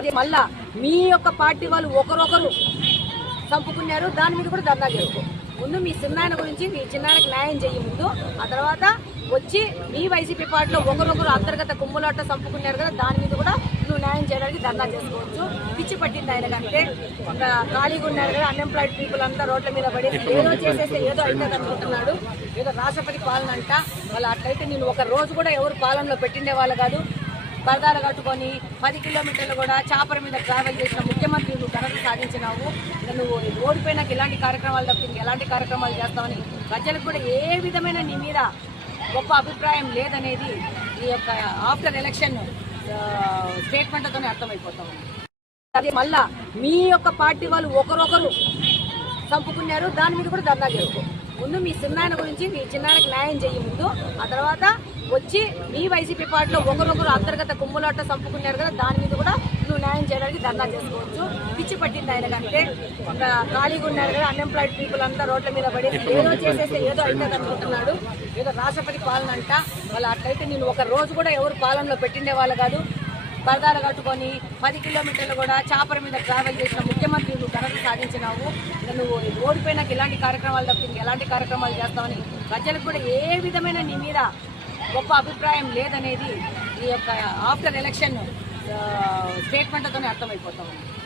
అదే మళ్ళా మీ యొక్క పార్టీ వాళ్ళు ఒకరొకరు చంపుకున్నారు దాని మీద కూడా ధర్నా చేస్తారు ముందు మీ చిన్నాయన గురించి మీ చిన్నాయనకు న్యాయం చేయ ముందు ఆ తర్వాత వచ్చి మీ వైసీపీ పార్టీలో ఒకరొకరు అంతర్గత కుమ్ములాట చంపుకున్నారు కదా దాని మీద కూడా నువ్వు న్యాయం చేయడానికి ధర్నా చేసుకోవచ్చు పిచ్చి పట్టింది ఆయన కంటే ఖాళీగా ఉన్నారు కదా అన్ఎంప్లాయిడ్ పీపుల్ అంతా రోడ్ల మీద పడి ఏదో చేసేస్తే ఏదో అయితే అనుకుంటున్నాడు ఏదో రాష్ట్రపతి పాలన అంట వాళ్ళు అట్లయితే నేను ఒక రోజు కూడా ఎవరు పాలనలో పెట్టిండే వాళ్ళు కాదు బరదాలు కట్టుకొని పది కిలోమీటర్లు కూడా చేపల మీద ట్రావెల్ చేసిన ముఖ్యమంత్రి నువ్వు ఘనత సాధించినావు నువ్వు ఓడిపోయినాక ఎలాంటి కార్యక్రమాలు తప్పింది ఎలాంటి కార్యక్రమాలు చేస్తావని ప్రజలకు కూడా ఏ విధమైన నీ మీద గొప్ప అభిప్రాయం లేదనేది ఈ యొక్క ఆఫ్టర్ ఎలక్షన్ స్టేట్మెంట్తోనే అర్థమైపోతా ఉంది మళ్ళా మీ యొక్క పార్టీ వాళ్ళు ఒకరొకరు చంపుకున్నారు దాని మీద కూడా ధర్నా చేస్తారు ముందు మీ చిన్నాయన గురించి మీ చిన్నాయనకి న్యాయం చేయ ముందు ఆ తర్వాత వచ్చి మీ వైసీపీ పార్టీలో ఒకరొకరు అంతర్గత కుమ్ములాట చంపుకున్నారు కదా దాని మీద కూడా నువ్వు న్యాయం చేయడానికి ధర్నా చేసుకోవచ్చు పిచ్చి పట్టింది ఆయన కంటే ఖాళీగా ఉన్నారు కదా అన్ఎంప్లాయిడ్ పీపుల్ అంతా రోడ్ల మీద పడి ఏదో చేసేస్తే ఏదో అయితే అనుకుంటున్నాడు ఏదో రాష్ట్రపతి పాలన అంట వాళ్ళు అట్లయితే నేను ఒక రోజు కూడా ఎవరు పాలనలో పెట్టిండే వాళ్ళు కాదు పరదాలు కట్టుకొని పది కిలోమీటర్లు కూడా చేపల మీద ట్రావెల్ చేసిన ముఖ్యమంత్రి నువ్వు ఘనత సాధించినావు నువ్వు ఓడిపోయినాక ఇలాంటి కార్యక్రమాలు తప్పింది ఎలాంటి కార్యక్రమాలు చేస్తావని ప్రజలకు కూడా ఏ విధమైన నీ మీద గొప్ప అభిప్రాయం లేదనేది ఈ యొక్క ఆఫ్టర్ ఎలక్షన్ స్టేట్మెంట్తోనే అర్థమైపోతా ఉంది